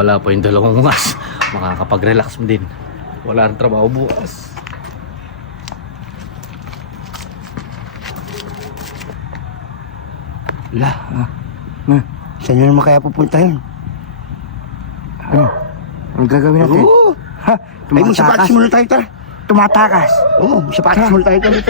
mawala pa yung 2 ungas, makakapag-relax mo din. Wala rin trabaho bukas. Saan na naman kaya pupunta yun? Ang gagawin natin? Oo. Ha? Ay, magsapatis muna tayo, tara. Tumatakas. Oo, magsapatis muna tayo, tara.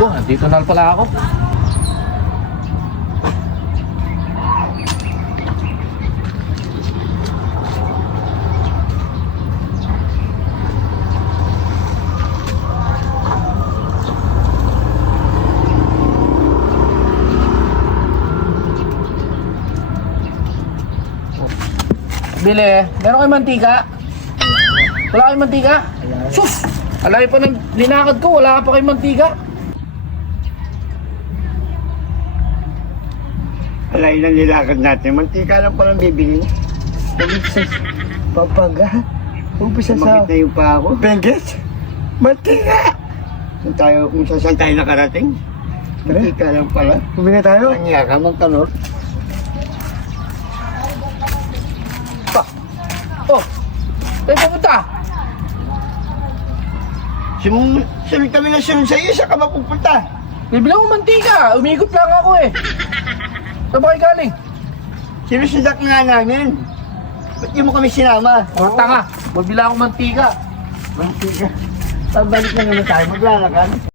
Oh, nandito na pala ako. Bili, meron kayong mantika? Wala kayong mantika? Sus! Alay pa ng linakad ko, wala ka pa kayong mantika? Alay na nilakad natin. Mantika lang palang bibili. Umpisa papaga. Umpisa sa... Sumakit na yung pa ako. Benggit! Mantika! Kung saan tayo nakarating? Mantika lang pala. Bumili na tayo? Kanya ka magtanor. Oh! Tayo pupunta! Sunod kami na sunod sa'yo. Saan ka mapupunta? Bibili akong mantika! Umikot lang ako eh! Saan ba kayo galing? Sinusundak nga namin. Ba't di mo kami sinama? Mga tanga! Magbila akong mantika! Mantika. Pagbalik na naman tayo. Maglalakad.